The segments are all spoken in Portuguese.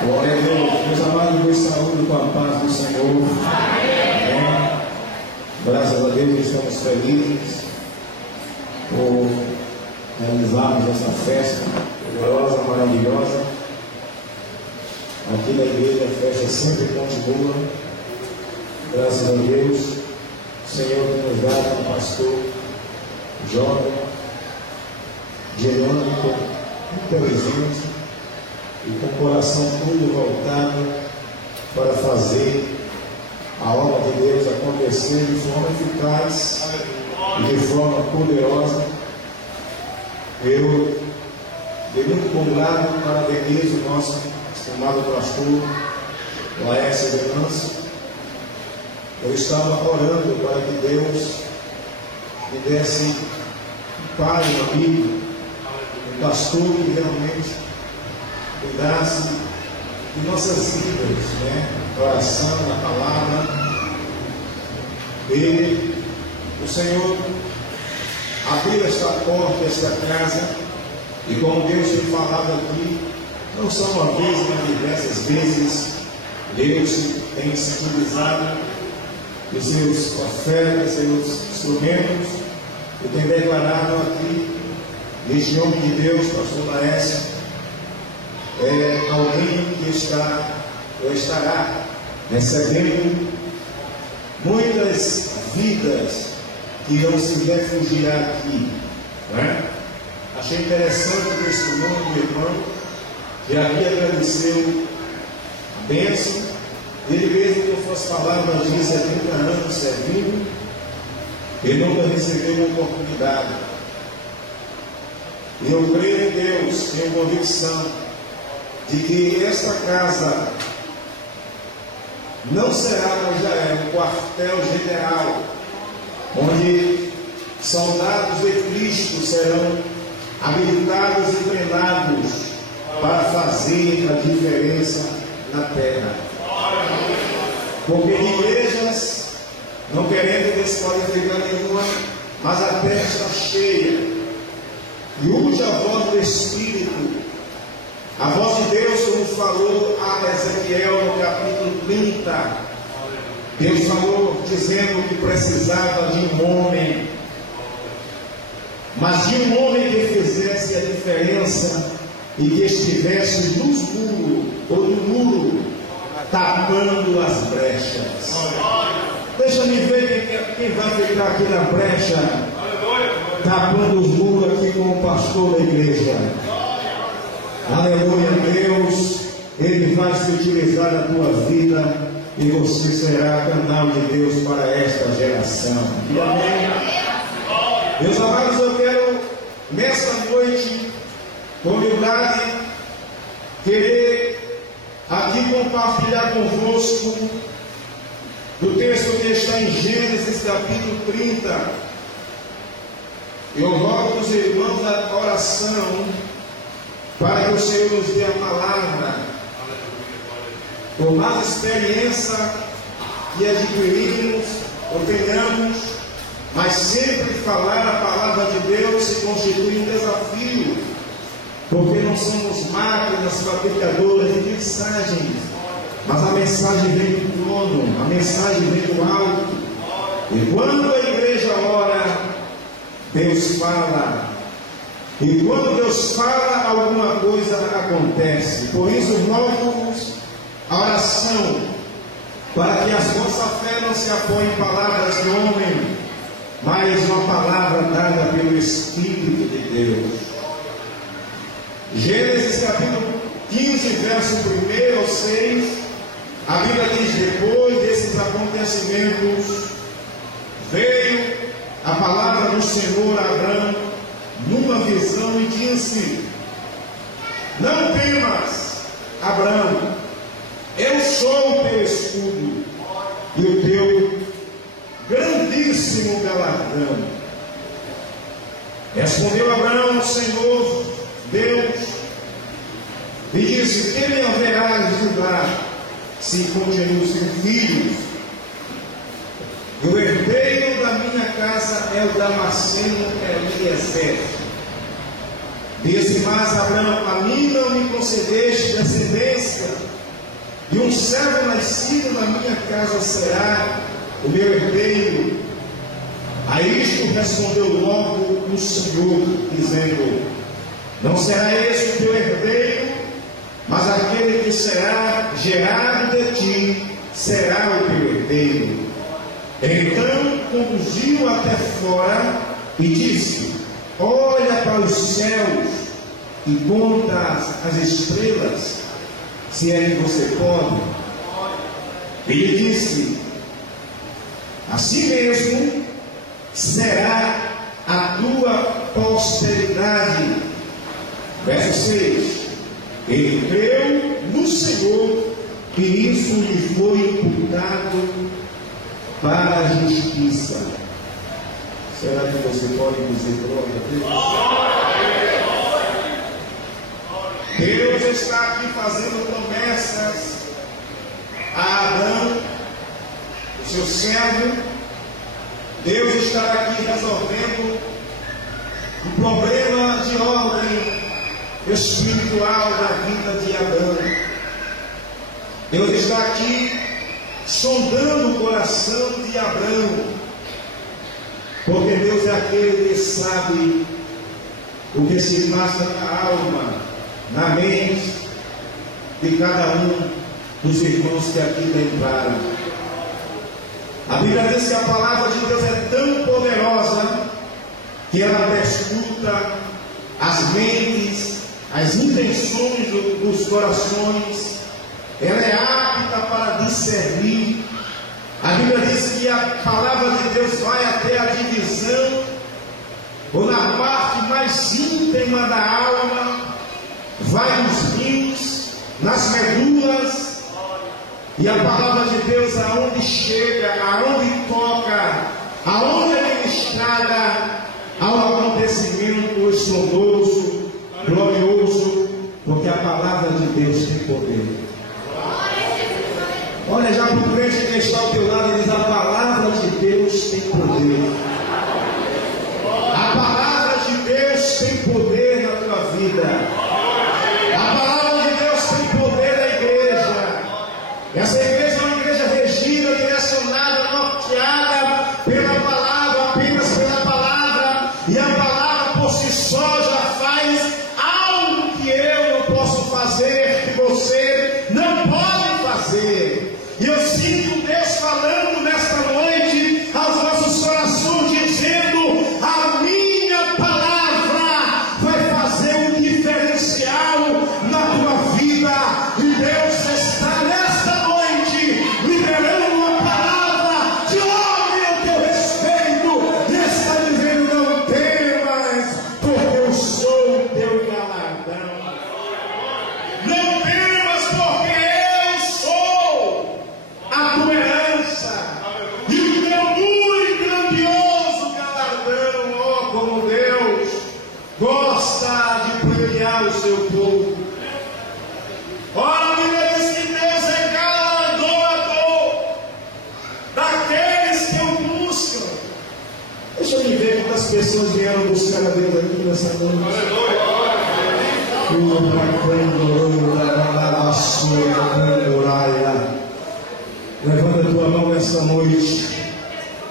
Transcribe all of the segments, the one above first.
Glória a Deus. Meus amados, Deus saúde com a paz do Senhor. Amém. Graças a Deus estamos felizes por realizarmos essa festa gloriosa, maravilhosa. Aqui na igreja a festa sempre continua. Graças a Deus, o Senhor tem nos dado um pastor jovem, dinâmico, inteligente e com o coração todo voltado para fazer a obra de Deus acontecer de forma eficaz e de forma poderosa. Eu dei muito bom grado para Denise, o nosso estimado pastor Laércio Venâncio. Eu estava orando para que Deus me desse um pai, um amigo, um pastor que realmente cuidasse de nossas vidas, oração, na palavra. E o Senhor abriu esta porta, esta casa, e como Deus tem falado aqui, não só uma vez, mas diversas vezes, Deus tem simbolizado os seus profetas, seus instrumentos, e tem declarado aqui, este homem de Deus, pastor Laércio, é alguém que está ou estará recebendo muitas vidas que irão se refugiar aqui, Achei interessante o testemunho do irmão, que aqui agradeceu a bênção. Ele mesmo, com suas palavras, disse há 30 anos servindo, ele nunca recebeu uma oportunidade. E eu creio em Deus, tenho convicção de que esta casa não será, mas já é, um quartel-general, onde soldados de Cristo serão habilitados e treinados para fazer a diferença na terra. Porque igrejas, não querendo desqualificar nenhuma, mas a terra está cheia, e urge a voz do Espírito, a voz de Deus, como falou a Ezequiel no capítulo 30. Deus falou dizendo que precisava de um homem, mas de um homem que fizesse a diferença e que estivesse nos muros ou no muro, tapando as brechas. Deixa-me ver quem vai ficar aqui na brecha, tapando os muros aqui com o pastor da igreja. Aleluia, Deus, Ele vai se utilizar da tua vida e você será canal de Deus para esta geração. Amém. Meus amados, eu quero nesta noite, com humildade, querer aqui compartilhar convosco do texto que está em Gênesis capítulo 30. Eu rogo os irmãos da oração para que o Senhor nos dê a palavra. Por mais experiência que adquirimos ou tenhamos, mas sempre falar a palavra de Deus se constitui um desafio, porque não somos máquinas fabricadoras de mensagens, mas a mensagem vem do trono, a mensagem vem do alto. E quando a igreja ora, Deus fala. E quando Deus fala, alguma coisa acontece. Por isso, rogo-vos a oração, para que a vossa fé não se apoie em palavras de homem, mas uma palavra dada pelo Espírito de Deus. Gênesis capítulo 15, verso 1 ao 6, a Bíblia diz: depois desses acontecimentos, veio a palavra do Senhor a Abrão numa visão e disse: não temas, Abrão, eu sou o teu escudo e o teu grandíssimo galardão. Respondeu Abrão ao Senhor Deus e disse: que me haverás de dar se continuo sem filhos? O herdeiro da minha casa é o Damasceno Eliezer. Disse mais Abrão: a mim não me concedeste descendência descendência, e um servo nascido na minha casa será o meu herdeiro. A isto respondeu logo o Senhor, dizendo: não será esse o teu herdeiro, mas aquele que será gerado de ti será o teu herdeiro. Então conduziu até fora e disse: olha para os céus e conta as estrelas, se é que você pode. Ele disse: assim mesmo será a tua posteridade. Verso 6: ele creu no Senhor e isso lhe foi imputado para a justiça. Será que você pode dizer glória a Deus? Deus está aqui fazendo promessas a Adão, o seu servo. Deus está aqui resolvendo um problema de ordem espiritual da vida de Adão. Deus está aqui sondando o coração de Abraão, porque Deus é aquele que sabe o que se passa na alma, na mente de cada um dos irmãos que aqui entraram. A Bíblia diz que a palavra de Deus é tão poderosa que ela perscruta as mentes, as intenções dos corações. Ela é apta para discernir. A Bíblia diz que a palavra de Deus vai até a divisão, ou na parte mais íntima da alma, vai nos rins, nas medulas. E a palavra de Deus, aonde chega, aonde toca, aonde é ministrada, há um acontecimento estrondoso, glorioso, porque a palavra de Deus tem poder. Olha já para o crente que está ao teu lado e diz: a palavra de Deus tem poder. A palavra de Deus tem poder na tua vida. A palavra de Deus tem poder na igreja. Essa igreja é uma igreja regida, direcionada, norteada pela palavra, apenas pela palavra. E a palavra por si só já faz algo que eu não posso fazer, que você não pode fazer. E eu sinto Deus falando nesta noite aos nossos corações, dizendo: a minha palavra vai fazer um diferencial na tua vida. E Deus está nesta noite liberando uma palavra de ordem ao teu respeito. E está dizendo: não temas, porque eu sou o teu galardão. Não temas, porque eu sou a tua herança e o teu muito grandioso galardão. Oh, como Deus gosta de premiar o seu povo. Ora, a Bíblia diz que Deus é galardoador daqueles que o buscam. Deixa eu ver quantas pessoas vieram buscar a Deus aqui nessa noite. Levanta a tua mão nessa noite.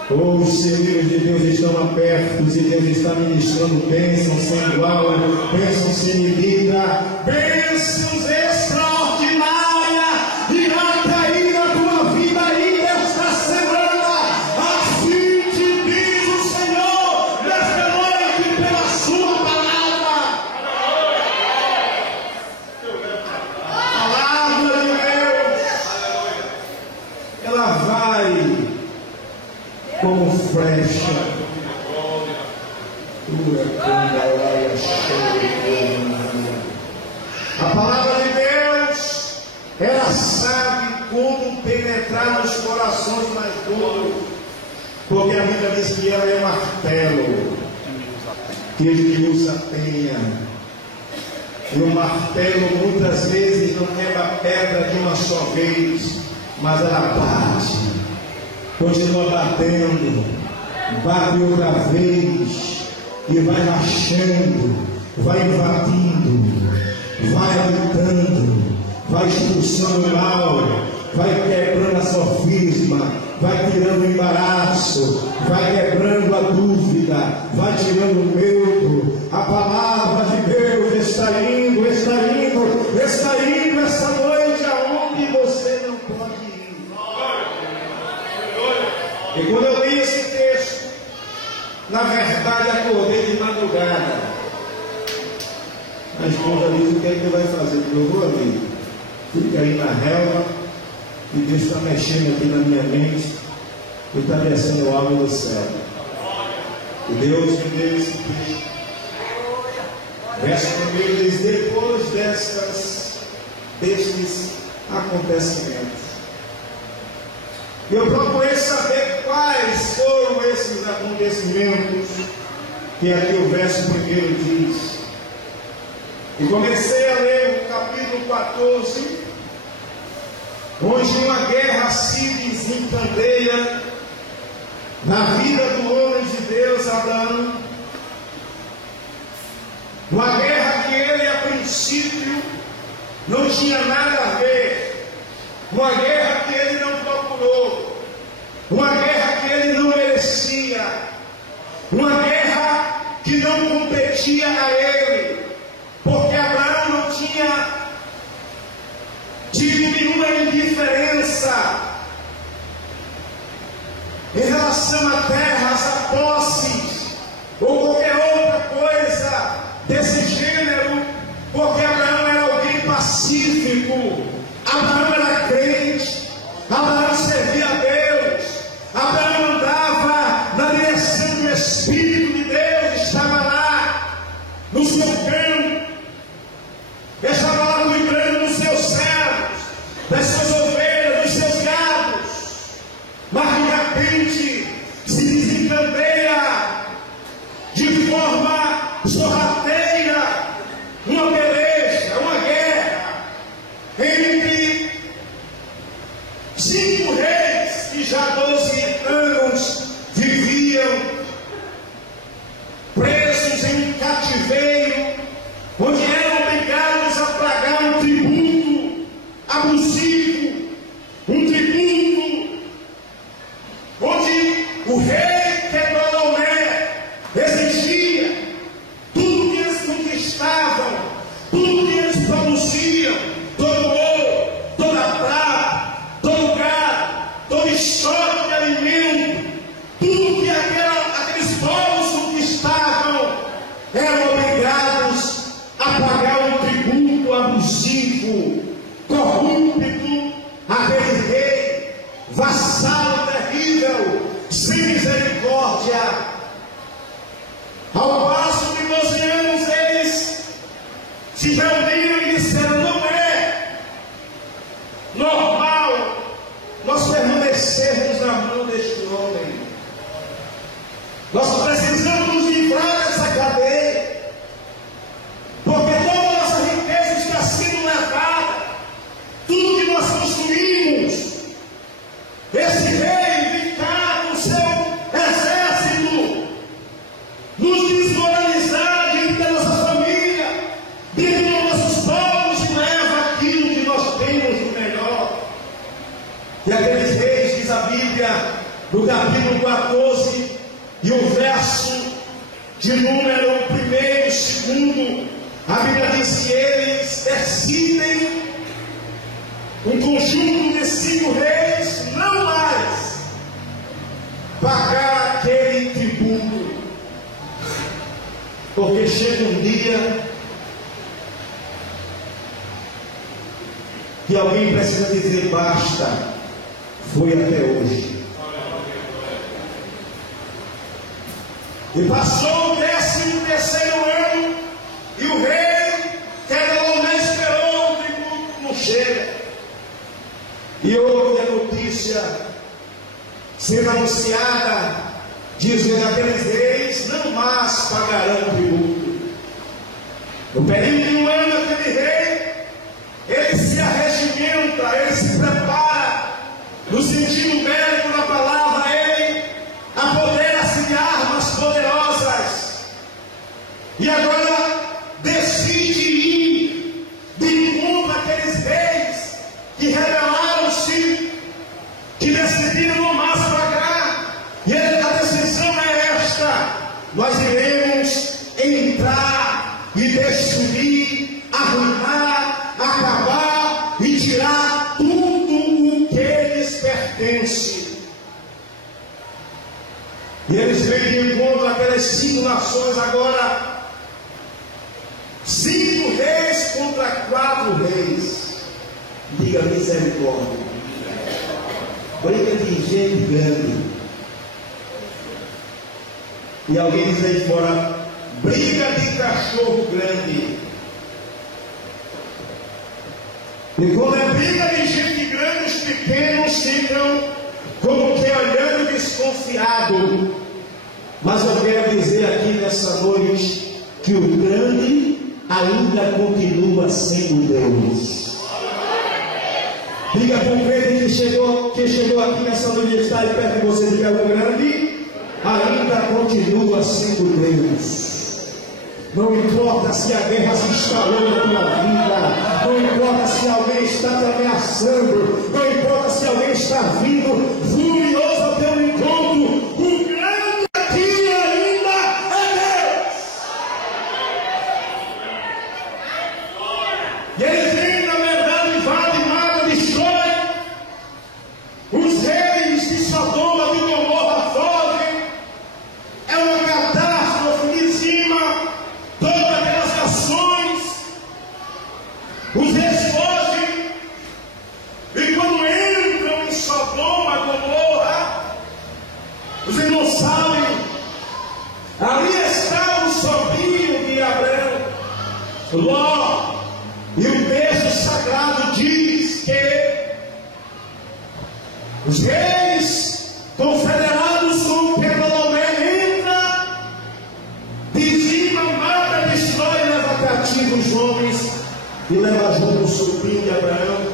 Oh, os seres de Deus estão abertos e Deus está ministrando bênçãos sem igual, bênçãos sem medida, bênçãos extraordinárias. Irá cair na tua vida ainda esta semana. Assim te diz o Senhor nesta noite pela sua palavra. A palavra de Deus, ela vai como flecha. A palavra de Deus, ela sabe como penetrar nos corações mais duros, porque a Bíblia diz que ela é martelo, que ele usa penha. E o martelo muitas vezes não quebra a pedra de uma só vez, mas ela bate, continua batendo, bate outra vez, e vai rachando, vai invadindo, vai habitando, vai vai expulsando o mal, vai quebrando a sofisma, vai tirando o embaraço, vai quebrando a dúvida, vai tirando o medo. A palavra de Deus está indo esta noite aonde você não pode ir. E quando eu li esse texto, na verdade acordei de madrugada. A esposa diz: o que é que vai fazer? Eu vou ali. Fica aí na relva, e Deus está mexendo aqui na minha mente e está descendo algo do céu. E Deus me deu esse texto. Verso 1 diz: depois destes acontecimentos. Eu procurei saber quais foram esses acontecimentos que aqui o verso 1 diz. E comecei a ler o capítulo 14, onde uma guerra se desencadeia na vida do homem de Deus, Abraão. Uma guerra que ele, a princípio, não tinha nada a ver. Uma guerra que ele não procurou. Uma guerra que ele não merecia. Uma guerra que não competia a ele. Porque Abraão não tinha tido nenhuma indiferença em relação a terras, a posses, ou qualquer outra coisa desse gênero, porque Abraão era alguém pacífico, Abraão era crente, Abraão servia a Deus, Abraão andava na direção do Espírito de Deus, estava lá no seu campo, estava lá cuidando dos seus servos, das suas ovelhas, dos seus gados, mas de repente se desencadeia de forma sorrateira uma peleja, uma guerra entre 5 reis que já há 12 anos viviam presos em um cativeiro, onde eram obrigados a pagar um tributo abusivo, um tributo onde o rei Kedorlaomer exigia tudo que eles conquistavam, tudo que eles produziam, todo ouro, toda prata, todo gado, todo estoque de alimento, tudo que aqueles povos conquistavam, eram obrigados a pagar um tributo abusivo, corrupto, aquele rei, vassalo terrível, sem misericórdia. Ao passo de 12 anos eles se reuniram e disseram: não é normal nós permanecermos na mão deste homem. Nós precisamos nos livrar dessa cadeia, porque toda a nossa riqueza está sendo levada, tudo que nós construímos. Esse rei vem cá com seu exército nos desmoralizar diante da nossa família, diante dos nossos povos, e leva aquilo que nós temos de melhor. E aqueles reis, diz a Bíblia, no capítulo 14, e o verso de número 1 e 2, a Bíblia diz que eles decidem, um conjunto de 5 reis, não mais pagar aquele tributo, porque chega um dia que alguém precisa dizer: basta, foi até hoje. E passou o 13º ano, e o rei Kedorlaomer esperou, o tributo não chega. E houve a notícia sendo anunciada, dizendo: aqueles reis não mais pagarão tributo. No período de um ano, aquele rei, ele se arregimenta, ele se prepara, no sentido bélico da palavra, ele apodera-se de armas poderosas, e agora decide ir de encontro àqueles reis que rebelaram-se, que decidiram no mais pagar. E a decisão é esta: nós iremos entrar e destruir, arruinar, acabar e tirar tudo o que lhes pertence. E eles vêm de encontro àquelas 5 nações agora. 5 reis contra 4 reis. Diga misericórdia. Briga de gente grande. E alguém diz aí fora: briga de cachorro grande. E quando é briga de gente grande, os pequenos ficam como que olhando desconfiado. Mas eu quero dizer aqui nessa noite que o grande ainda continua sendo Deus. Diga para o crente que chegou aqui nessa noite e está aí perto de você, diga: o grande ainda continua sendo Deus. Não importa se a guerra se instalou na tua vida, não importa se alguém está te ameaçando, não importa se alguém está vindo furioso ao teu encontro, o grande aqui ainda é Deus. E ele vem, na verdade, invade, mata, destrói. Os reis de Sodoma e Gomorra fogem. É uma catástrofe de cima. Todas aquelas nações, os reis fogem, e quando entram em Sodoma e Gomorra, os irmãos sabem, ali está o sobrinho de Abraão, Ló, e o texto sagrado diz que os reis confederados com o Pedolomé entram, dizima, mata, destrói, leva cativo os homens e leva junto o sobrinho de Abraão,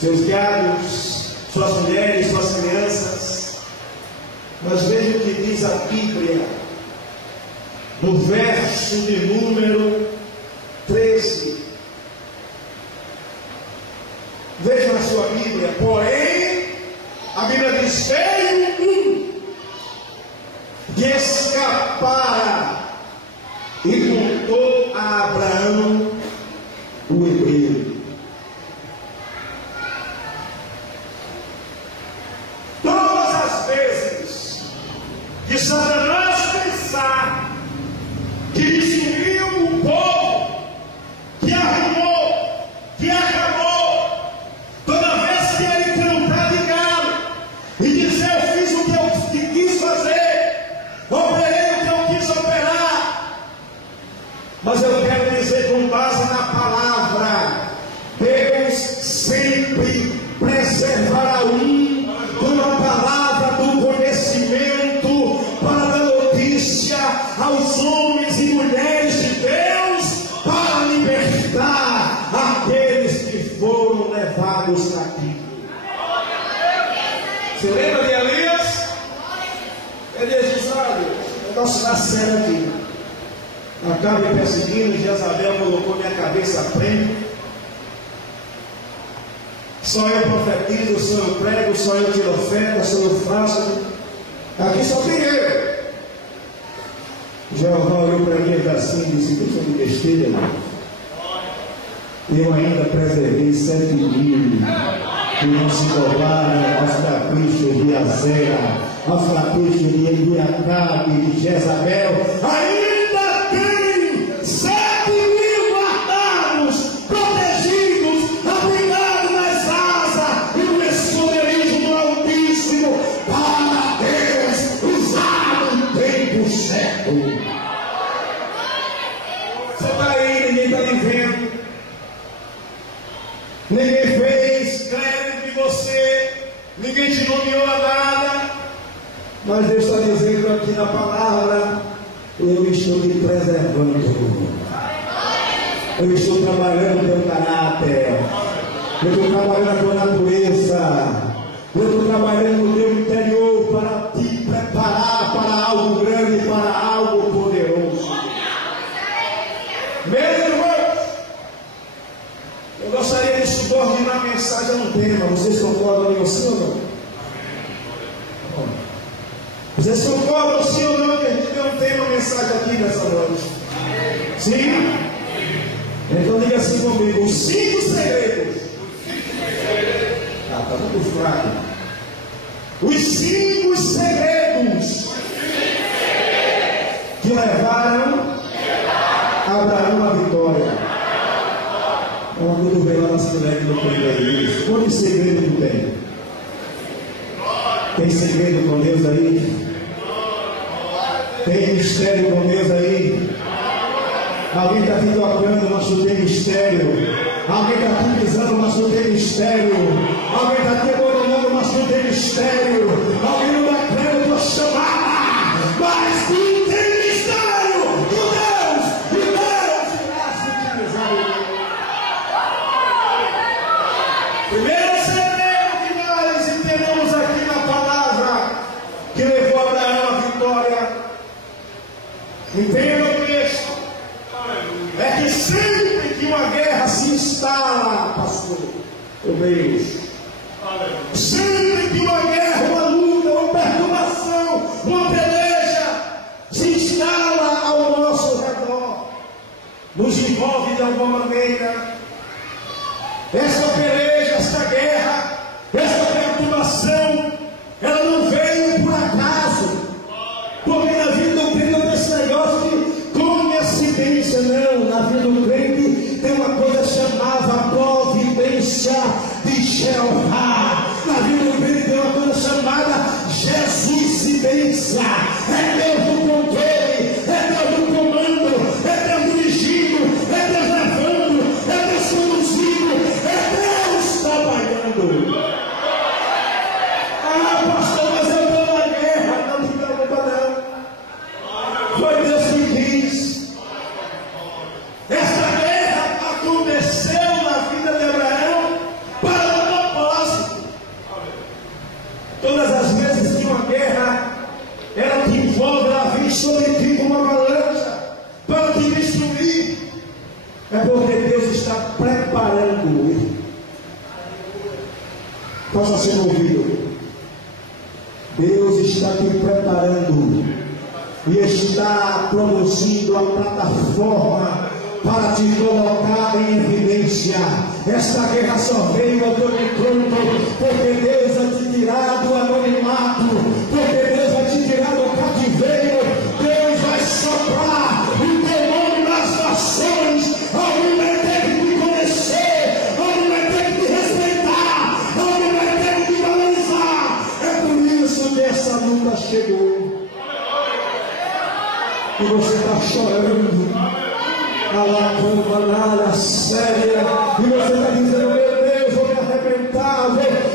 seus gados, suas mulheres, suas crianças. Mas veja o que diz a Bíblia no verso de número 13. Veja na sua Bíblia: porém, a Bíblia diz: veio que escapara e contou a Abraão o hebreu. Todas as vezes que Satanás pensar que destruiu o povo, que arrumou, que acabou, toda vez que ele cantar de galo e dizer: eu fiz o que eu quis fazer, operei o que eu quis operar. Mas eu quero dizer, com base na palavra, Deus sempre preservará uma palavra do conhecimento para dar notícia aos homens e mulheres de Deus, para libertar aqueles que foram levados cativos. Você lembra de Elias? Elias disse: olha, o negócio está sério aqui. Acabe perseguindo, Jezabel colocou minha cabeça à frente. Só eu profetizo, só eu prego, só eu tiro oferta, só eu faço. Aqui só tem eu. Jeová olhou para mim assim e disse: que foi de besteira. Eu ainda preservei 7.000 que não se dobraram aos caprichos de Azera, aos caprichos de Acabe, de Jezabel. Ainda tem 7.000 guardados, protegidos, abrigados nas asas e no esconderijo do Altíssimo, para Deus usar no tempo certo. Você está aí, ninguém está lhe vendo. Ninguém fez crédito de você, ninguém te nomeou a nada, mas Deus está dizendo aqui na palavra: eu estou te preservando, eu estou trabalhando o teu caráter, eu estou trabalhando a tua natureza, eu estou trabalhando no teu interior para te preparar para algo grande, para algo poderoso. Meus irmãos, eu gostaria de tornar a mensagem um tema. Vocês concordam comigo, sim ou não? Vocês concordam sim ou não que a gente tem um tema, mensagem aqui nessa noite? Sim? Então diga assim comigo: os 5 segredos. Está muito fraco. Os 5 segredos que levaram Abraão à vitória. Quando vem lá na cidade do Pedro, quantos segredos tu tem? Tem segredo com Deus aí? Tem mistério com Deus aí? Alguém está aqui tocando, mas tu tem mistério. Alguém está aqui pisando, mas tu tem mistério. Alguém está aqui abandonando, mas tu tem mistério. Alguém não está crendo tua chamada, mas tu tem mistério com Deus. E Deus irá se utilizar. Primeiro segredo que nós entendemos aqui na palavra que levou Abraão à vitória. Entenda o texto. É que sempre que uma guerra se instala, pastor, meu Deus, sempre que uma guerra, uma luta, uma perturbação, uma peleja se instala ao nosso redor, nos envolve de alguma maneira. Essa peleja, essa guerra, essa perturbação, ela não veio por acaso, porque na vida do crente não tem esse negócio de coincidência, não. Na vida do crente tem uma coisa chamada providência de Jeová. Na vida do crente tem uma coisa chamada Jesusidência. É Deus no controle, é Deus no comando, é Deus dirigindo, é Deus levando, é Deus conduzindo, é Deus trabalhando. Ah, pastor, mas eu estou na guerra. Não te preocupa, não. Foi Deus que quis. Essa guerra aconteceu na vida de Abraão para um propósito. Todas as vezes que uma guerra ela te envolve, ela vem sobre ti como uma avalanche para te destruir, é porque Deus está preparando. Possa ser ouvido. Deus está te preparando e está produzindo a plataforma para te colocar em evidência. Esta guerra só veio ao teu encontro porque Deus vai te tirar do anonimato, porque Deus vai te tirar do cativeiro. Deus vai soprar o teu nome nas nações. Alguém vai ter que te conhecer, alguém vai ter que te respeitar, alguém vai ter que te valorizar. É por isso que essa luta chegou e você está chorando. A séria, e você está dizendo: meu Deus, vou me arrebentar,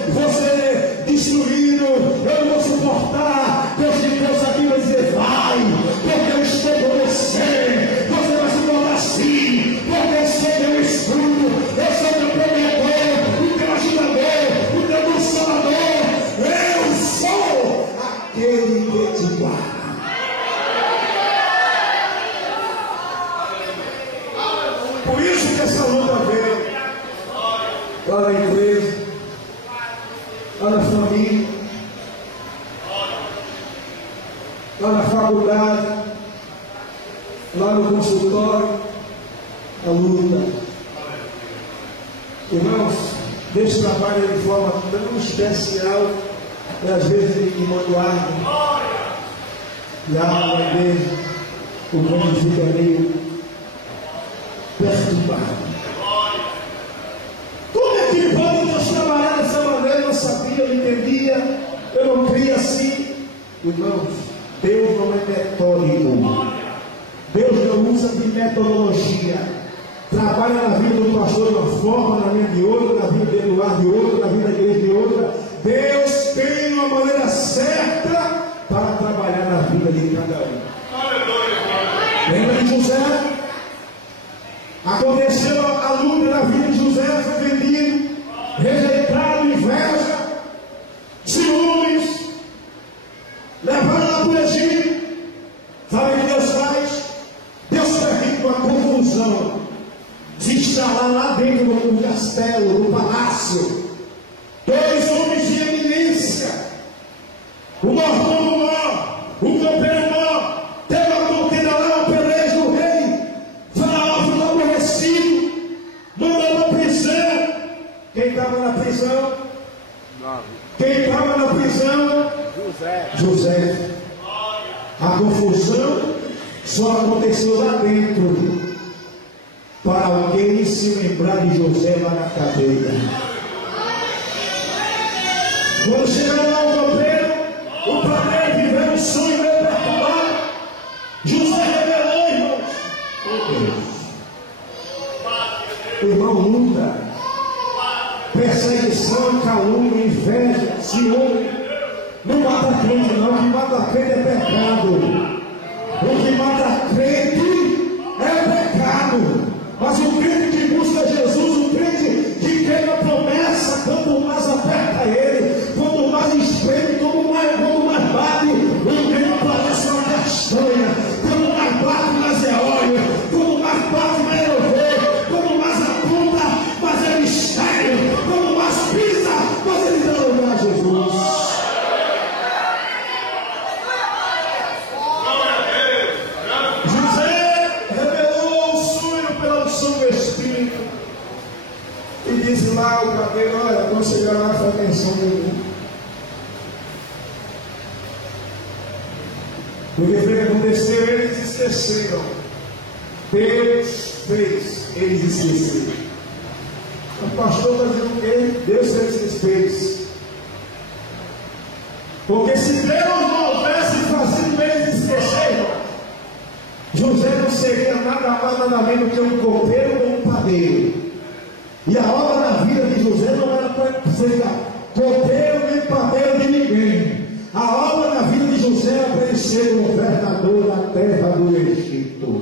vou ser destruído, eu não vou suportar. Deus te trouxe aqui vai dizer: vai, porque eu estou com você. Você vai se tornar assim, porque eu sou teu escudo, eu sou teu protetor, o teu ajudador, o teu consolador. Eu sou aquele que te guarda. Por isso que essa luta veio lá na igreja, lá na família, lá na faculdade, lá no consultório, a luta. Irmãos, Deus trabalha de forma tão especial que às vezes me manda água. E a água na igreja, o mundo fica meio perturbado. Como é que pode Deus trabalhar dessa maneira? Eu não sabia, eu não entendia, eu não cria assim. Irmãos, Deus não é metódico. Deus não usa de metodologia. Trabalha na vida do pastor de uma forma, na minha de outra, na vida do Eduardo de outra, na vida da igreja de outra. Deus tem uma maneira certa para trabalhar na vida de cada um. Lembra de José? Aconteceu a luta na vida de José, foi vendido, rejeitado, inveja, ciúmes, levado lá para o Egito. Sabe o que Deus faz? Deus permite uma confusão se instalar lá dentro do castelo, do palácio, dois homens de eminência, o mordomo maior, o copeiro maior, teve a contenda lá, o pelejo do rei. Faraó ficou aborrecido, mandou na prisão. Quem estava na prisão? Quem estava na prisão? José. A confusão só aconteceu lá dentro, para alguém se lembrar de José lá na cadeia. Quando chegou lá o padeiro viveu um sonho meio perturbado. José revelou, irmãos. Irmão, luta, perseguição, calúnia, inveja, ciúme. Não mata crente, não. O que mata crente é pecado. O que mata crente é pecado. Mas o crente que busca Jesus, o crente que crê na promessa, quanto mais aperta ele, quanto mais espreme, quanto mais bate, o crente parece uma castanha. Quanto mais bate, mais é óleo. Quanto mais bate, mais ele vê. Quanto mais aponta, mais ele estéreo. Quanto mais pisa, mais ele dá lugar a Jesus. E disse lá o padeiro: olha, quando chegar lá, faz atenção de mim. O que foi que aconteceu? Eles esqueceram. Deus fez, eles esqueceram. O pastor está dizendo o quê? Deus fez, eles fez. Porque se Deus não houvesse fazido eles esqueceram, José não seria nada mais, nada menos do que um copeiro ou um padeiro. E a obra da vida de José não era para ser copeiro nem padeiro de ninguém. A obra da vida de José era para ele ser o governador da terra do Egito.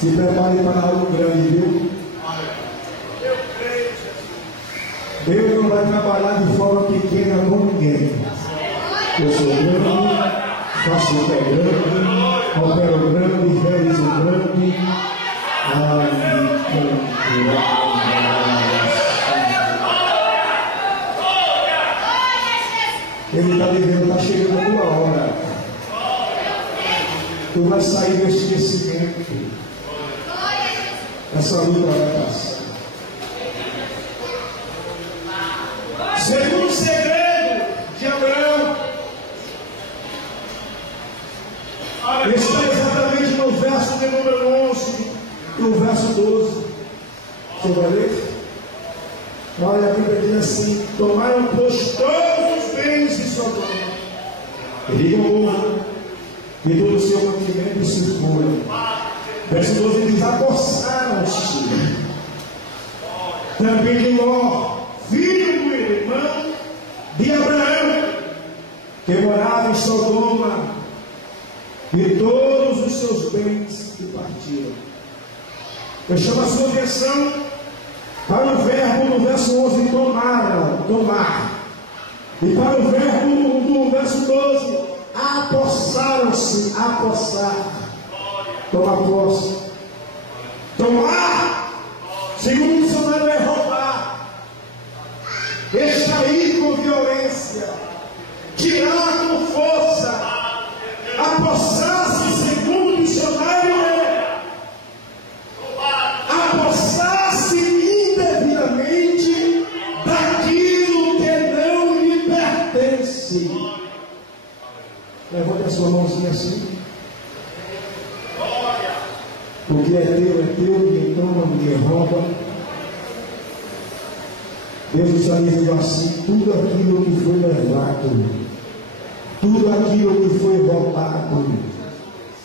Se prepare para algo grande, viu? Deus não vai trabalhar de forma pequena com ninguém. Eu sou grande, faço o que é grande. Opero grande, realizo grande. Ele está dizendo: está chegando a tua hora. Tu vai sair do esquecimento. Essa luta vai passar. Segundo segredo de Abraão está exatamente no verso de número 11 e no verso 12. Você vai ler? Olha, a Bíblia diz assim: tomaram, pois, todos os bens de Sodoma e Gomorra e todo o seu mantimento e se foram. Verso 12 diz: apossaram-se também de Ló, filho do irmão de Abraão, que morava em Sodoma, e todos os seus bens que partiram. Eu chamo a sua atenção para o verbo no verso 11: tomaram, tomar. E para o verbo no verso 12: apossaram-se, apossar. Tomar posse. Tomar, segundo o dicionário, é roubar, extrair com violência, tirar com força. Apossar-se, segundo o dicionário, é apossar-se indevidamente daquilo que não lhe pertence. Levante a sua mãozinha assim. O que é teu, ninguém toma, ninguém rouba. Deus está dizendo assim: tudo aquilo que foi levado, tudo aquilo que foi roubado,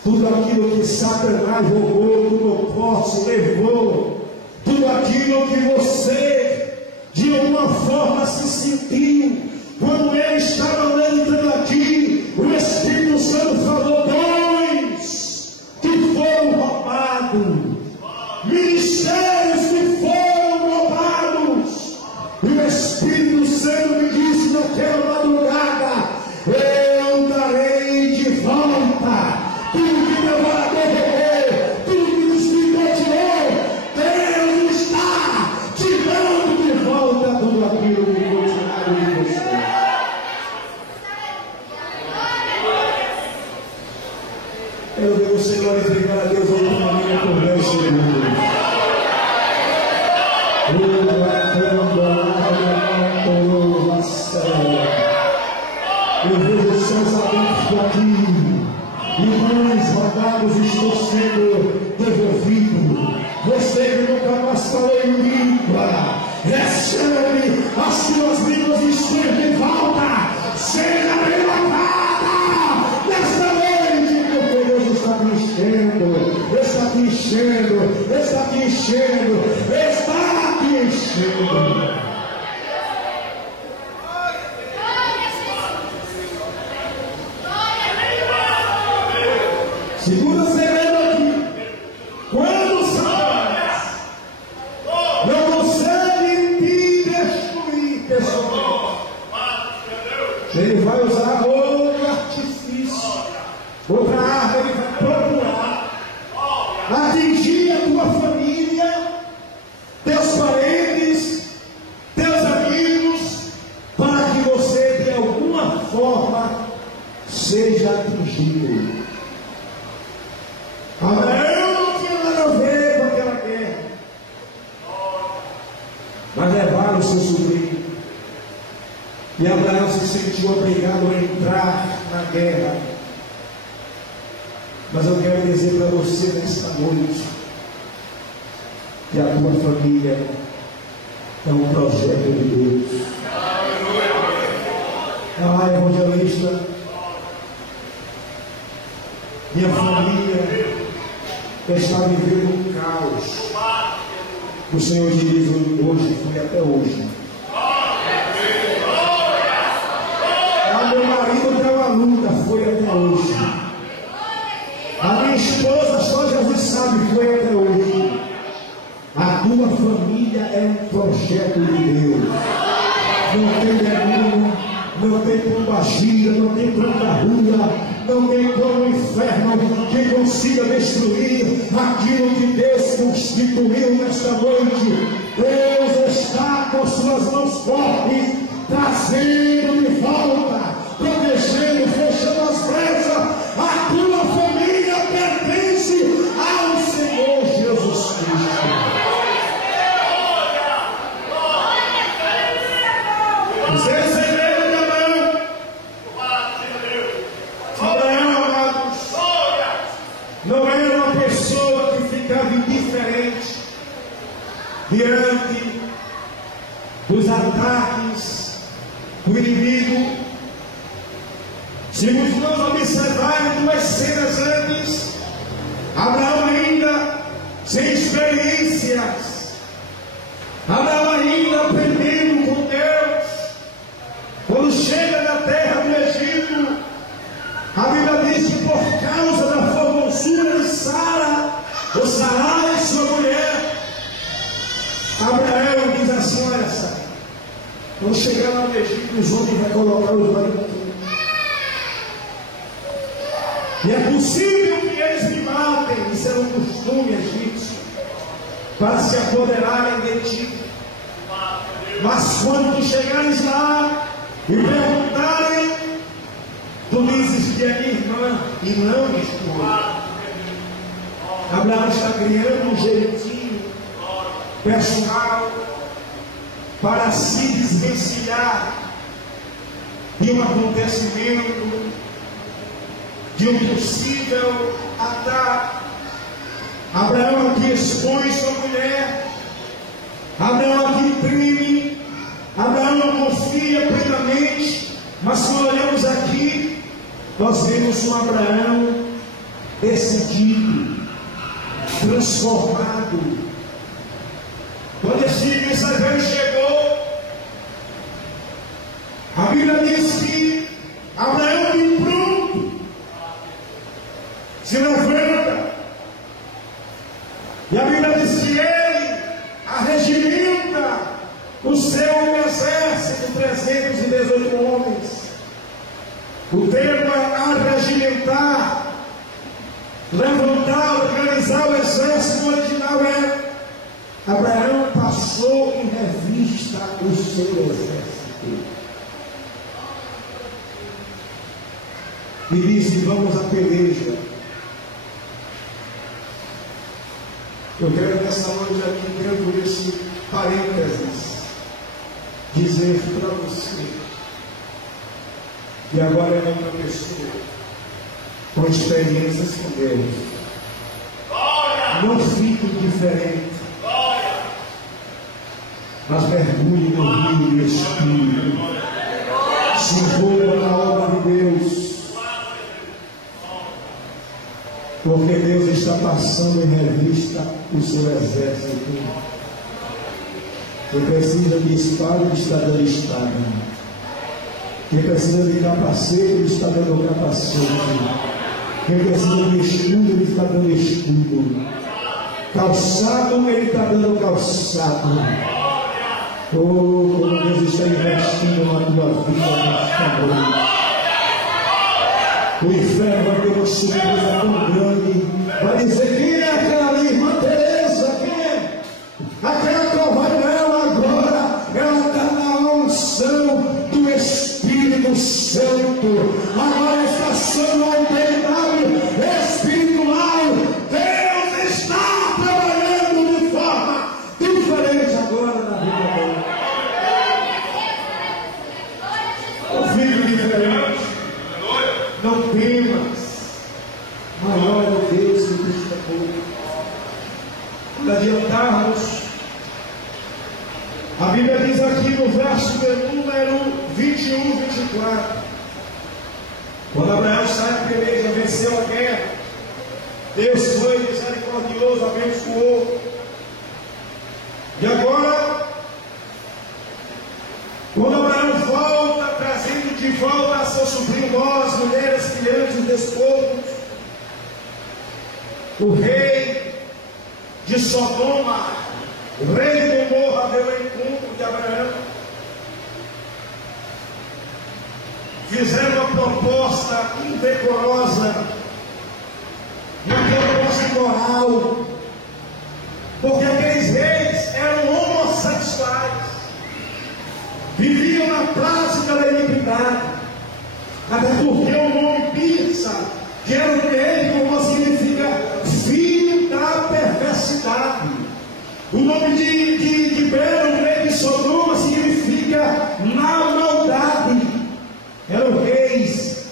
tudo aquilo que Satanás roubou, tomou posse, levou, tudo aquilo que você de alguma forma se sentiu, quando ele estava entrando aqui, o Espírito Santo falou: dons que foram roubados, ministérios que foram roubados, e o Espírito Santo me disse naquela madrugada: eu darei de volta tudo que devorador roubou, tudo que desligou pecados estão sendo devolvidos. Você que nunca mais falou em língua, recebe as suas línguas estranhas de volta. Seja renovada nesta noite, porque Deus está te enchendo, está te enchendo, está te enchendo, está te enchendo. Segunda segredo aqui. Quando Satanás não consegue te destruir pessoalmente, ele vai usar outro artifício, outra arma. Ele vai procurar atingir a tua família, teus parentes, teus amigos, para que você de alguma forma seja atingido. Abraão não tinha nada a ver com aquela guerra, mas levaram o seu sobrinho. E Abraão se sentiu obrigado a entrar na guerra. Mas eu quero dizer para você nesta noite que a tua família é um projeto de Deus. Ah, evangelista, minha família está vivendo um caos. O Senhor diz hoje, foi até hoje. Meu marido tem uma luta, foi até hoje. A minha esposa, só Jesus sabe, foi até hoje. A tua família é um projeto de Deus. Não tem demônio, não tem pombagira, não tem rua, não tem como o inferno que consiga destruir aquilo que Deus constituiu nesta noite. Deus está com suas mãos fortes, trazendo de volta, protegendo, fechando as brechas. A tua família pertence ao Senhor Jesus Cristo. Você é segredo de Abraão. Abraão, amados, não era uma pessoa que ficava indiferente diante dos ataques do inimigo. Se os irmãos observarem duas cenas antes, Abraão ainda sem experiências, Abraão ainda aprendendo com Deus. Quando chega na terra do Egito, a Bíblia diz que por causa da formosura de Sara, ou Sarai, sua mulher, Abraão diz assim: olha, Sara, quando chegar lá no Egito, os homens vão colocar os olhos aqui. E é possível que eles me matem, isso era um costume egípcio, para se apoderarem de ti. Mas quando tu chegares lá e perguntarem, tu dizes que é minha irmã e não minha esposa. Abraão está criando um jeitinho personal para se desvencilhar de um acontecimento, de um possível ataque. Abraão aqui expõe sua mulher, Abraão aqui treme, Abraão não confia plenamente, mas quando olhamos aqui, nós vemos um Abraão decidido, transformado. Quando esse mensageiro chegou, a Bíblia diz que Abraão de pronto se levanta, e a Bíblia diz que ele arregimenta o seu exército, 318 homens. O termo arregimentar, levantar, organizar o exército original é: Abraão passou em revista o seu exército e disse: vamos à peleja. Eu quero nessa noite aqui, dentro desse parênteses, dizer para você, e agora é outra pessoa, com experiências com Deus, Não fique indiferente, mas mergulhe no rio do Espírito. Se envolva na obra de Deus. Porque Deus está passando em revista o seu exército. Quem precisa de espada, Ele está dando espada. Quem precisa de capacete, Ele está dando capacete. Quem precisa de escudo, Ele está dando escudo. Calçado, Ele está dando calçado. Oh, como Deus está investindo na tua vida nesta noite. O inferno vai ter uma surpresa tão grande. Vai dizer: quem é aquela ali, irmã Teresa? Quem é? Aquela qual vai nela agora. Ela está na unção do Espírito Santo. Agora está sendo uma autoridade espiritual. Deus está trabalhando de forma diferente agora na vida dela. Eu fico diferente. Não temas, maior é o Deus que te chamou. Quando adiantarmos, a Bíblia diz aqui no verso de número 21, 24: quando Abraão sai da peleja, venceu a guerra, Deus foi misericordioso, abençoou. E agora, quando Abraão volta, trazendo de volta a seu sobrinho, nós, mulheres, crianças, despojos, o rei de Sodoma, o rei de Gomorra, deu ao encontro de Abraão. Fizeram uma proposta indecorosa, uma proposta imoral, porque aqueles reis eram homossexuais. Viviam na prática da iniquidade. Até porque o nome Pirsa, que era um grego, significa filho da perversidade. O nome de Belo, o rei de Sodoma, significa na maldade. Eram reis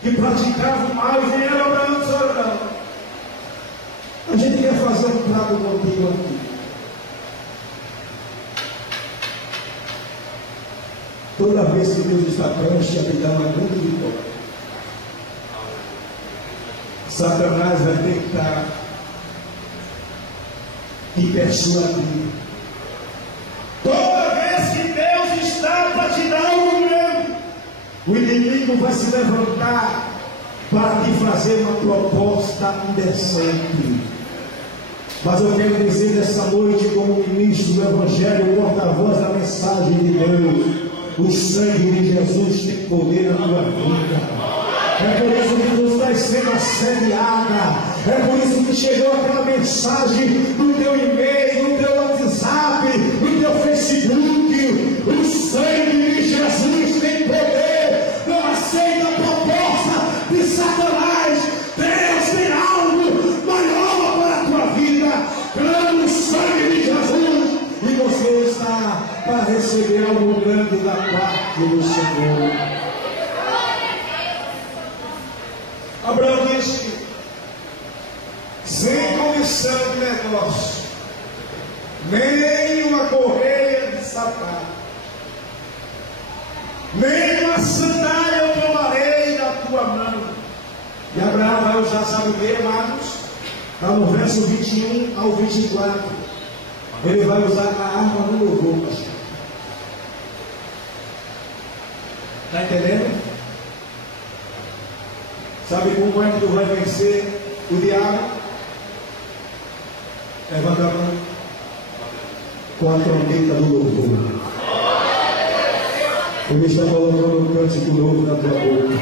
que praticavam mal e vieram Abraão e Abraão. A gente quer fazer um trato contigo aqui. Toda vez que Deus está prestes a te dar uma grande vitória, Satanás vai tentar te persuadir. Toda vez que Deus está para te dar algo grande, o inimigo vai se levantar para te fazer uma proposta indecente. Mas eu quero dizer nessa noite, como ministro do Evangelho, porta-voz da mensagem de Deus: o sangue de Jesus tem poder na tua vida. É por isso que tu estás sendo assediada. É por isso que chegou aquela mensagem no teu e-mail, no teu WhatsApp, no teu Facebook. O sangue de Jesus tem poder. Não aceita a proposta de Satanás. Deus tem algo maior para a tua vida. Clama o sangue de Jesus e você está para receber algo grande da parte do Senhor. Abraão disse: sem comissão de negócio, nem uma correia de sapato, nem uma sandália eu tomarei da tua mão. E Abraão vai usar, sabe o que, amados? Está no verso 21 ao 24. Ele vai usar a arma do louvor. Está entendendo? Sabe como é que tu vai vencer o diabo? Levanta a mão. Com a trombeta do louvor. Ele está colocando um cântico novo na tua boca.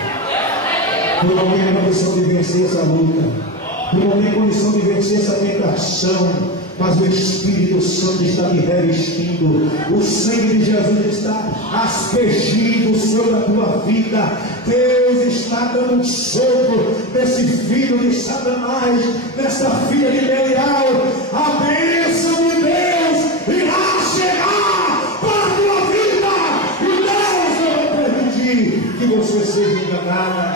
Tu não tem condição de vencer essa luta. Tu não tem condição de vencer essa tentação. Mas o Espírito Santo está me revestindo. O sangue de Jesus está aspergindo sobre a tua vida. Deus está dando um sopro desse filho de Satanás, dessa filha de Belial. A bênção de Deus irá chegar para a tua vida. E Deus não vai permitir que você seja enganado.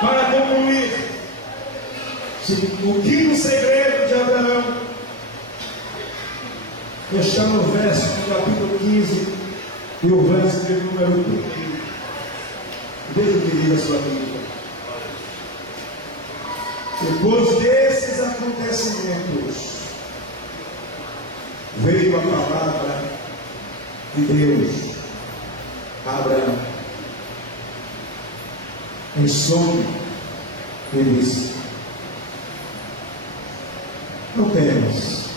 Para concluir, se tu o segredo de Abraão está no verso do capítulo 15 e o verso de número 1. Veja o que diz a sua Bíblia. Depois desses acontecimentos, veio a palavra de Deus a Abraão em sonho e disse: não temas,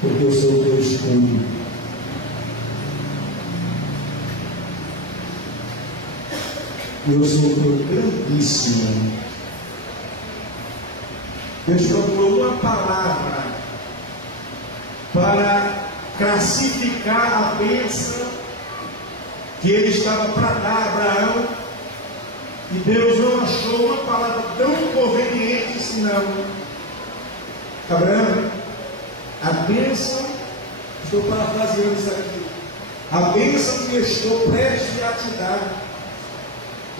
porque eu sou o teu escudo. Eu sou o teu grandíssimo. Deus procurou uma palavra para classificar a bênção que ele estava para dar a Abraão, e Deus não achou uma palavra tão conveniente senão: Abraão, a bênção, estou parafraseando isso aqui, a bênção que eu estou prestes a te dar,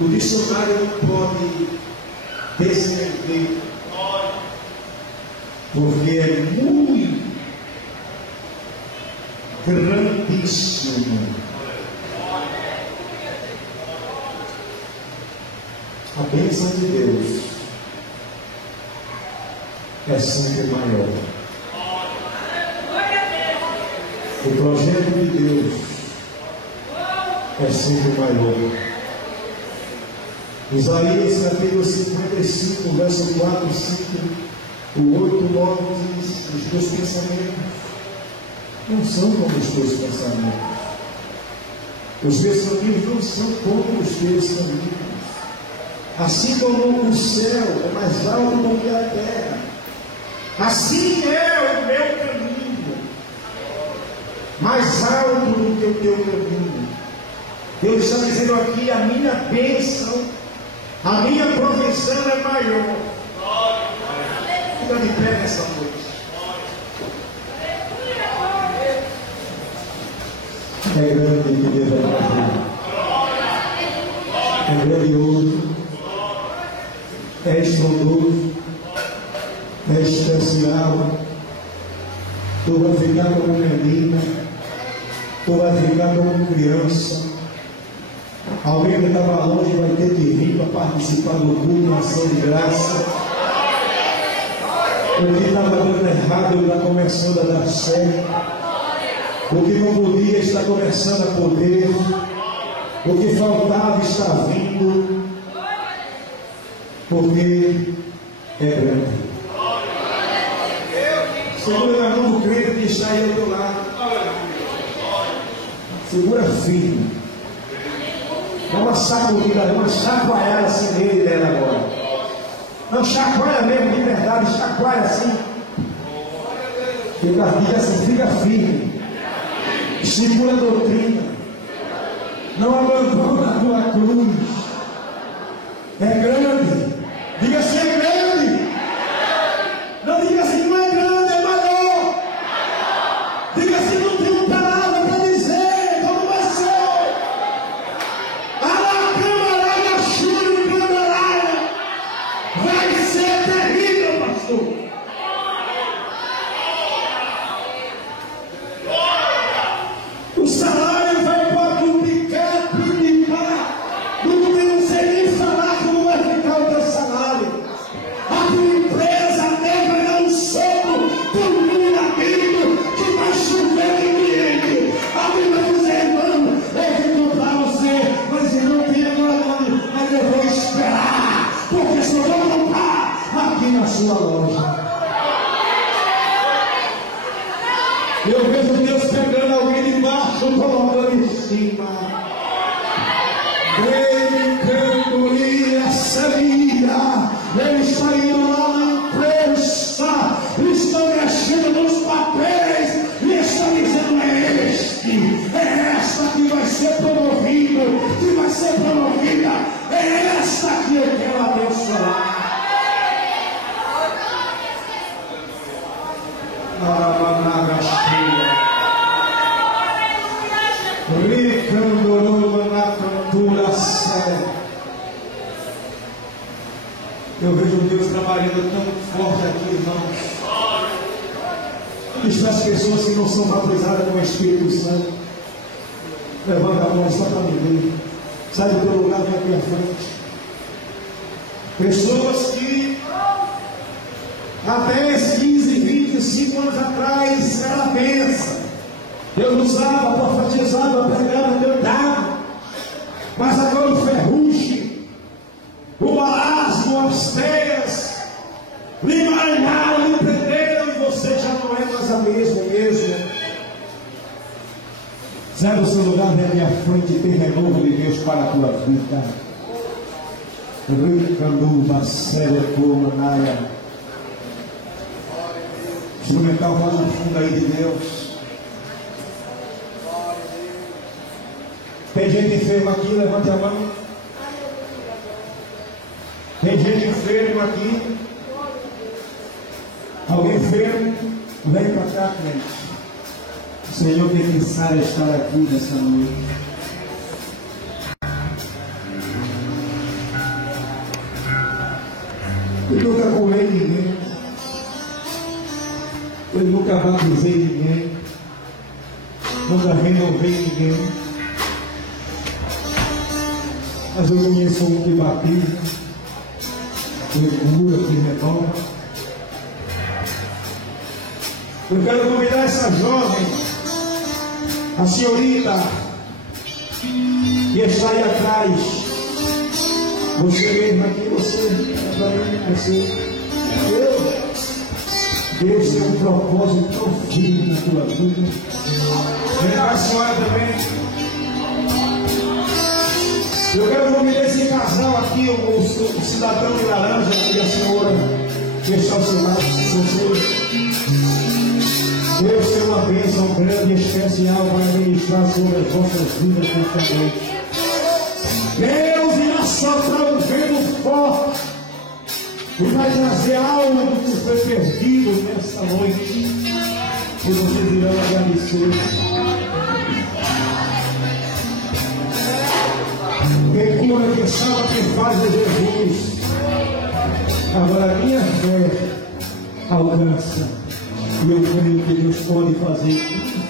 o dicionário não pode descrever, porque é muito grandíssimo. A bênção de Deus é sempre maior. O projeto de Deus é sempre maior. Isaías capítulo 55, verso 4 e 5, o 8, 9 diz: os teus pensamentos não são como os teus pensamentos, os meus caminhos não são como os teus caminhos. Assim como o céu é mais alto do que a terra, assim é o meu caminho, mais alto do que o teu caminho. Deus está dizendo aqui: a minha bênção, a minha provisão é maior. Fica de pé nessa noite. É grande que Deus vai fazer. É grandioso. É estrondoso. É especial. Tu vai ficar como menina. Tu vai ficar como criança. Alguém que estava longe vai ter que vir para participar do culto, uma ação de graça. O que estava dando errado está começando a dar certo. O que não podia está começando a poder. O que faltava está vindo. Porque é grande. Segura na mão do crente que está aí ao teu lado. Segura firme. Dá uma sacudida, uma chacoalhada assim nele e dela agora. Não, chacoalha mesmo, de verdade, chacoalha assim. Diga assim, fica firme. Segura a doutrina. Não abandona a tua cruz. É grande. Diga assim, é grande. Não diga assim, não é grande, é maior. Diga assim, não tenho palavra para dizer como vai ser. Vai ser terrível, pastor. O salário vai quadruplicar, triplicar. Não sei nem falar como vai ficar o teu salário. A tua empresa até vai dar um soco por mim, amigo, que vai chover em cliente. Alguém vai dizer: irmão, eu vou comprar você, mas eu não tenho nada, mas eu vou esperar, porque se eu vou comprar aqui na sua loja. Eu vejo Deus pegando alguém de baixo, colocando em cima. Ele essa vida, ele está indo lá na empresa, está mexendo nos papéis e está dizendo: é esta que vai ser promovido, que vai ser promovida, é esta que eu quero abençoar. Ricando forte aqui, irmãos. Estão as pessoas que não são batizadas com o Espírito Santo. Levanta a mão só para me ver. Sai do teu lugar, vem aqui à frente. Pessoas que há 10, 15, 25 anos atrás ela pensa. Eu usava, profetizava, pregava, cantava. Mas agora o ferrugem, o balasmo, as teias, lhe emaranharam, lhe prenderam, e você já não é mais a mesma. Sai do seu lugar, vem à minha frente e tem renovo de Deus para a tua vida. Ricanduva, Serecoa, Naia. Instrumental mais no fundo aí de Deus. Tem gente enferma aqui, levante a mão. Tem gente enferma aqui. Alguém enfermo? Vem para cá, gente. O Senhor tem que estar aqui nessa noite. Eu nunca curei ninguém. Eu nunca batizei ninguém. Nunca renovei ninguém. Mas eu conheço um que batiza, que cura, que renova. Eu quero convidar essa jovem, a senhorita que está aí atrás. Você mesmo aqui, você. Deus tem um propósito tão firme na tua vida. Vem cá, a senhora também. Eu quero convidar esse casal aqui, o cidadão de laranja e a senhora que está ao seu lado. Deus tem uma bênção grande e especial para ministrar sobre as vossas vidas nesta noite. Deus irá soprar um vento forte e vai trazer algo que foi perdido nesta noite. E vocês irão agradecer. Quem cura, quem salva, quem faz é Jesus. Agora a minha fé alcança. E eu creio que Deus pode fazer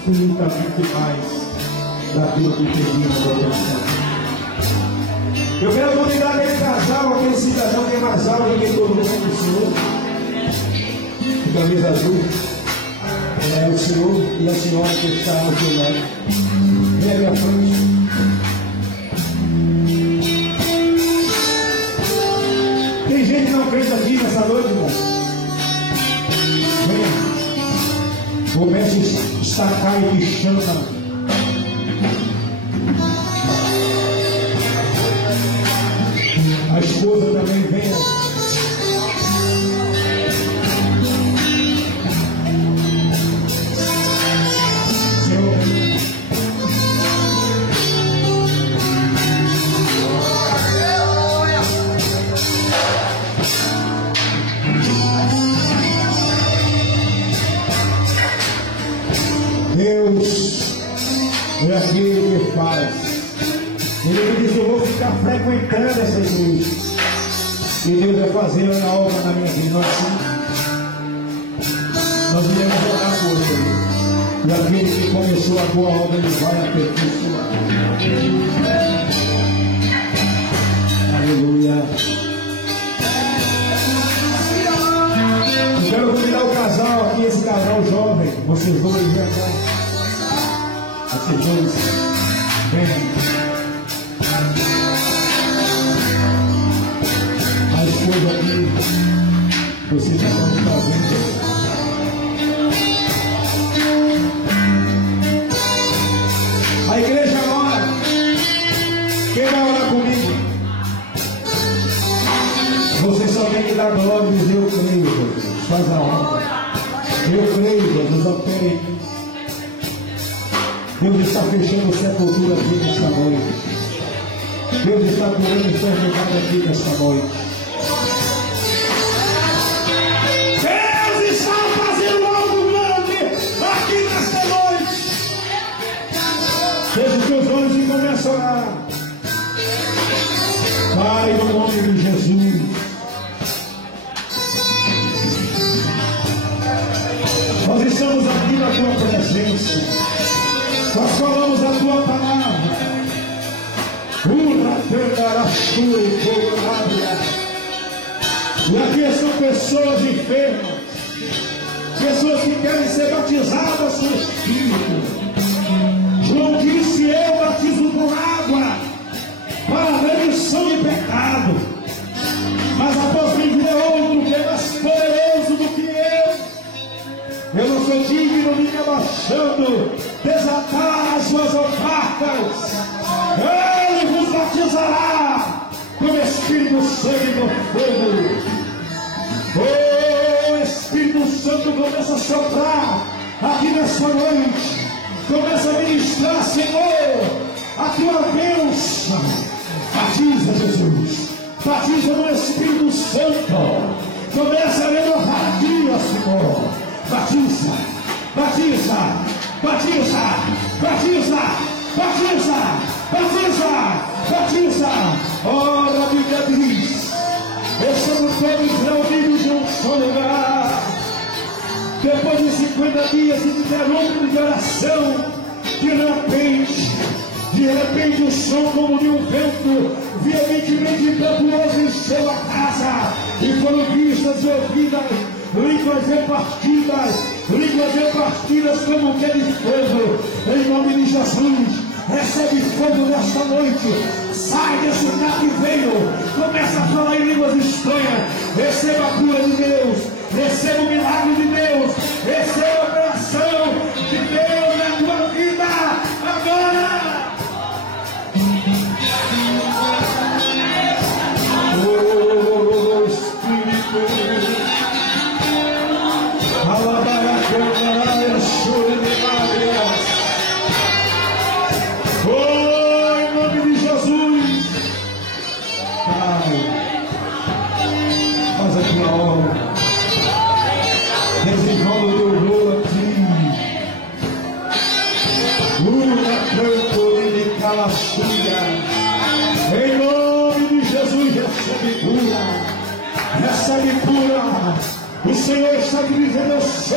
infinitamente mais daquilo que pedimos na oração. Eu quero convidar aquele casal, aquele cidadão que é mais alto do que todo mundo do Senhor. De camisa azul. É o Senhor e a senhora que está ao seu lado. Vem à minha frente. Tem gente que não crente aqui nessa noite, irmão. Venha. Comece a estacar e te chama. A esposa também venha. Senhor. Deus é aquele que faz. Ele me diz: eu vou ficar frequentando essa igreja. E Deus vai fazer uma obra na minha vida. Nós iremos orar por ele. E aquele que começou a boa obra, ele vai aperfeiçoar. Aleluia. Eu quero convidar o casal aqui, esse casal jovem. Vocês dois, vem cá. Vocês dois, venham. A esposa aqui, vocês já estão fazendo. A igreja ora. Quem vai orar comigo? Você só tem que dar glória e dizer: eu creio, Jesus. Faz a honra. Eu creio, Jesus, opera em mim. Deus está fechando sepultura aqui nesta noite. Deus está curando enfermidade aqui nesta noite. Deus está fazendo algo grande aqui nesta noite. Feche os teus olhos e comece a orar. Pai, no nome de Jesus. Nós estamos aqui na tua presença. Nós falamos a tua palavra. E aqui estão pessoas enfermas, pessoas que querem ser batizadas com o Espírito. João disse: eu batizo com água para a remissão de pecado, mas após mim vir outro que é mais poderoso do que eu não sou digno de me abaixando, desatar as suas alparcas. Ele vos batizará com o Espírito Santo e com fogo. O Espírito Santo começa a soprar aqui nessa noite. Começa a ministrar, Senhor, a tua bênção. Batiza, Jesus. Batiza no Espírito Santo. Começa a renovar aqui, Senhor. Batiza, batiza, batiza, batiza, batiza, batiza, batiza. Ora, a Bíblia diz: estamos todos reunidos em um só lugar. Depois de 50 dias ininterruptos de oração, de repente o som como de um vento veementemente impetuoso encheu a casa, e foram vistas e ouvidas línguas repartidas como que de fogo. Em nome de Jesus, recebe fogo nesta noite. Sai desse cativeiro, começa a falar em línguas estranhas. Receba a cura de Deus, receba o milagre de Deus, receba a operação de Deus na tua vida agora. Oh Espírito, oh, em nome de Jesus, Pai, faz a tua obra, desenvolve o teu rolo aqui. Em nome de Jesus, recebe cura, recebe cura. O Senhor está te dizendo: eu sou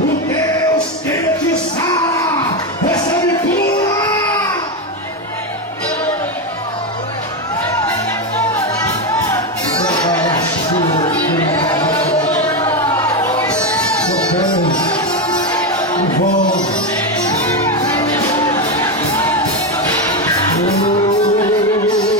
o Deus que te sara. Recebe cura. Aleluia, aleluia.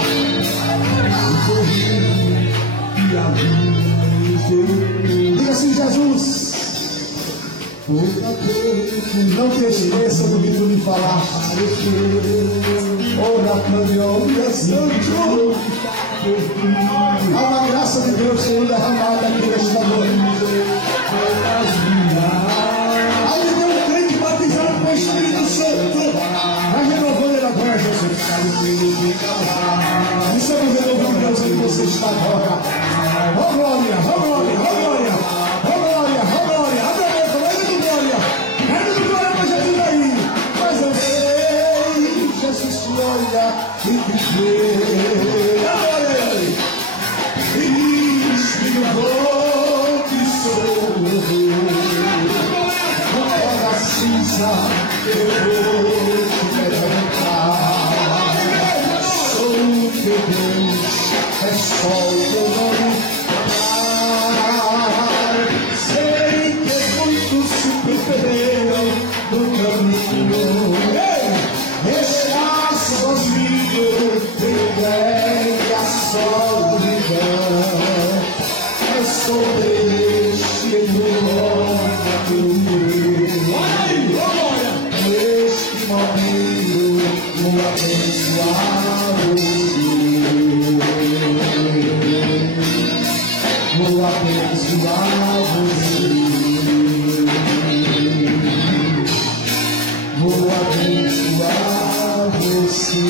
glória. Diga assim, Jesus. Não te esqueça do que tu me falaste. Ora, candeia, Santo. Há uma graça de Deus sendo derramada aqui nesta noite. Ali tem um crente batizado com o Espírito Santo. Vai renovando ele agora, Jesus. Estamos renovando Deus em você está agora. Oh glória, oh glória, oh glória, oh glória, oh glória. Abre a boca, vai de glória. Vai de glória para Jesus aí. Mas eu sei, Jesus te olha e te vê. Olha ele. E diz que eu vou te a cinza, eu vou te levantar. Sou o teu Deus, é só o teu nome. Sei que muitos se perderam no caminho. Estás sozinho, entregue a solidão. É sobre este mundo. Neste momento, um abençoado Deus, um abençoado Deus, vou abençoar você.